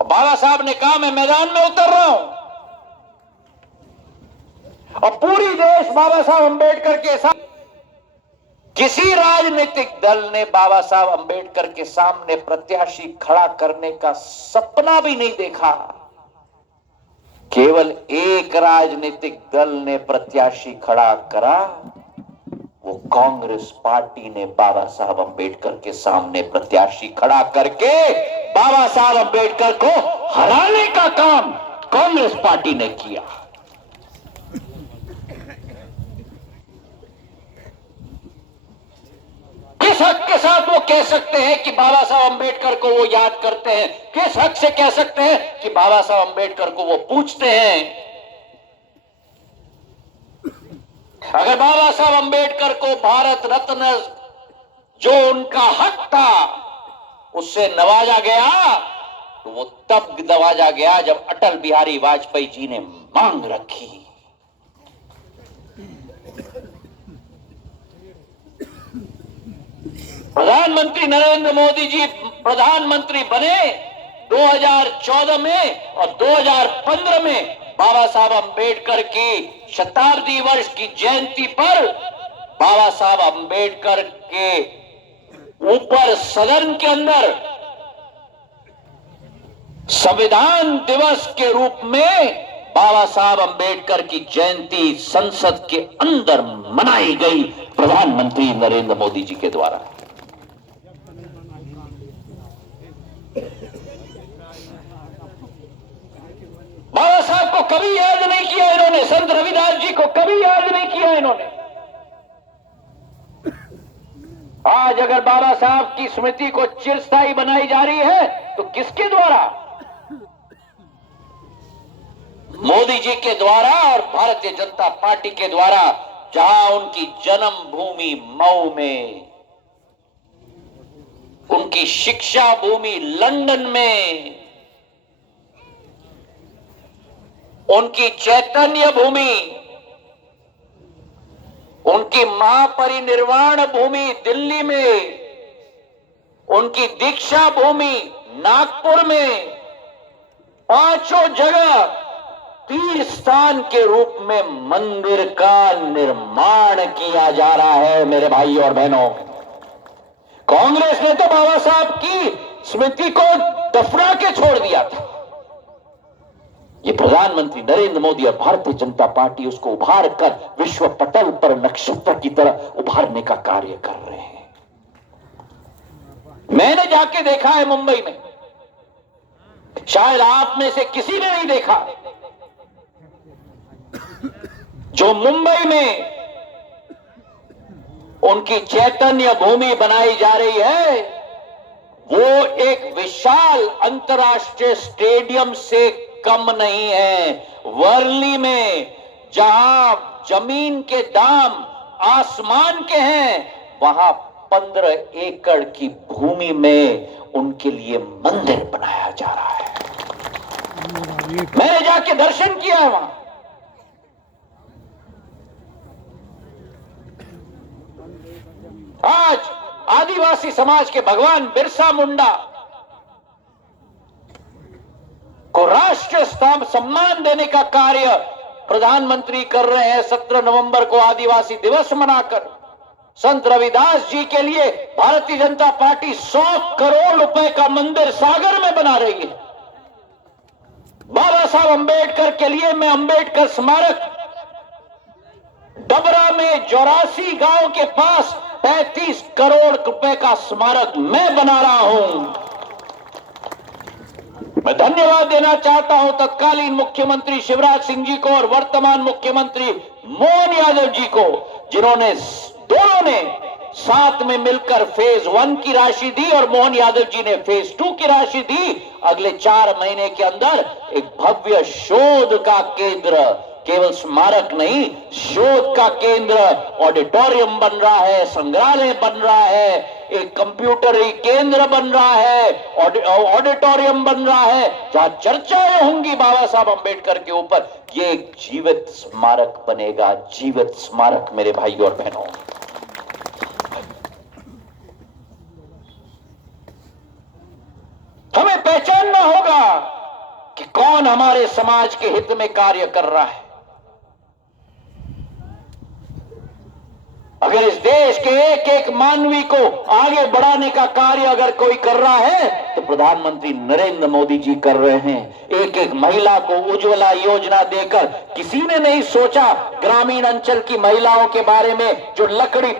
बाबा साहब ने कहा मैं मैदान में उतर रहा हूं और पूरी देश बाबा साहब अंबेडकर के साथ। किसी राजनीतिक दल ने बाबा साहब अंबेडकर के सामने प्रत्याशी खड़ा करने का सपना भी नहीं देखा। केवल एक राजनीतिक दल ने प्रत्याशी खड़ा करा, वो कांग्रेस पार्टी ने बाबा साहब अंबेडकर के सामने प्रत्याशी खड़ा करके बाबा साहब अंबेडकर को हराने का काम कांग्रेस पार्टी ने किया। किस हक के साथ वो कह सकते हैं कि बाबा साहब अंबेडकर को वो याद करते हैं? किस हक से कह सकते हैं कि बाबा साहब अंबेडकर को वो पूछते हैं? अगर बाबा साहब अंबेडकर को भारत रत्न जो उनका हक था उससे नवाजा गया, तो वो तब नवाजा गया जब अटल बिहारी वाजपेयी जी ने मांग रखी। प्रधानमंत्री नरेंद्र मोदी जी प्रधानमंत्री बने 2014 में और 2015 में बाबा साहब अंबेडकर की शताब्दी वर्ष की जयंती पर बाबा साहब अंबेडकर के ऊपर सदन के अंदर संविधान दिवस के रूप में बाबा साहब अंबेडकर की जयंती संसद के अंदर मनाई गई प्रधानमंत्री नरेंद्र मोदी जी के द्वारा। बाबा साहब को कभी याद नहीं किया इन्होंने, संत रविदास जी को कभी याद नहीं किया इन्होंने। आज अगर बाबा साहब की स्मृति को चिरस्थायी बनाई जा रही है तो किसके द्वारा? मोदी जी के द्वारा और भारतीय जनता पार्टी के द्वारा, जहां उनकी जन्मभूमि मऊ में, उनकी शिक्षा भूमि लंदन में, उनकी चैतन्य भूमि, उनकी महापरिनिर्वाण भूमि दिल्ली में, उनकी दीक्षा भूमि नागपुर में, पांचों जगह तीर्थ स्थान के रूप में मंदिर का निर्माण किया जा रहा है। मेरे भाई और बहनों, कांग्रेस ने तो बाबा साहब की स्मृति को दफना के छोड़ दिया था। ये प्रधानमंत्री नरेंद्र मोदी और भारतीय जनता पार्टी उसको उभार कर विश्व पटल पर नक्षत्र की तरह उभारने का कार्य कर रहे हैं। मैंने जाके देखा है मुंबई में, शायद आप में से किसी ने नहीं देखा। जो मुंबई में उनकी चैतन्य भूमि बनाई जा रही है, वो एक विशाल अंतर्राष्ट्रीय स्टेडियम से कम नहीं है। वर्ली में जहां जमीन के दाम आसमान के हैं, वहां 15 एकड़ की भूमि में उनके लिए मंदिर बनाया जा रहा है। मैंने जाके दर्शन किया है वहां। आज आदिवासी समाज के भगवान बिरसा मुंडा को राष्ट्रीय सम्मान देने का कार्य प्रधानमंत्री कर रहे हैं। 17 नवंबर को आदिवासी दिवस मनाकर संत रविदास जी के लिए भारतीय जनता पार्टी 100 करोड़ रुपए का मंदिर सागर में बना रही है। बाबा साहब अंबेडकर के लिए मैं अंबेडकर स्मारक डबरा में 84 गांव के पास 35 करोड़ रुपए का स्मारक मैं बना रहा हूं। मैं धन्यवाद देना चाहता हूं तत्कालीन मुख्यमंत्री शिवराज सिंह जी को और वर्तमान मुख्यमंत्री मोहन यादव जी को, जिन्होंने दोनों ने साथ में मिलकर फेज 1 की राशि दी और मोहन यादव जी ने फेज 2 की राशि दी। अगले 4 महीने के अंदर एक भव्य शोध का केंद्र, केवल स्मारक नहीं, शोध का केंद्र, ऑडिटोरियम बन रहा है, संग्रहालय बन रहा है, एक कंप्यूटर केंद्र बन रहा है, ऑडिटोरियम बन रहा है, जहां चर्चाएं होंगी बाबा साहब अंबेडकर के ऊपर। ये एक जीवित स्मारक बनेगा, जीवित स्मारक मेरे भाई और बहनों। पहचानना होगा कि कौन हमारे समाज के हित में कार्य कर रहा है। अगर इस देश के एक एक मानवी को आगे बढ़ाने का कार्य अगर कोई कर रहा है तो प्रधानमंत्री नरेंद्र मोदी जी कर रहे हैं। एक एक महिला को उज्ज्वला योजना देकर किसी ने नहीं सोचा ग्रामीण अंचल की महिलाओं के बारे में जो लकड़ी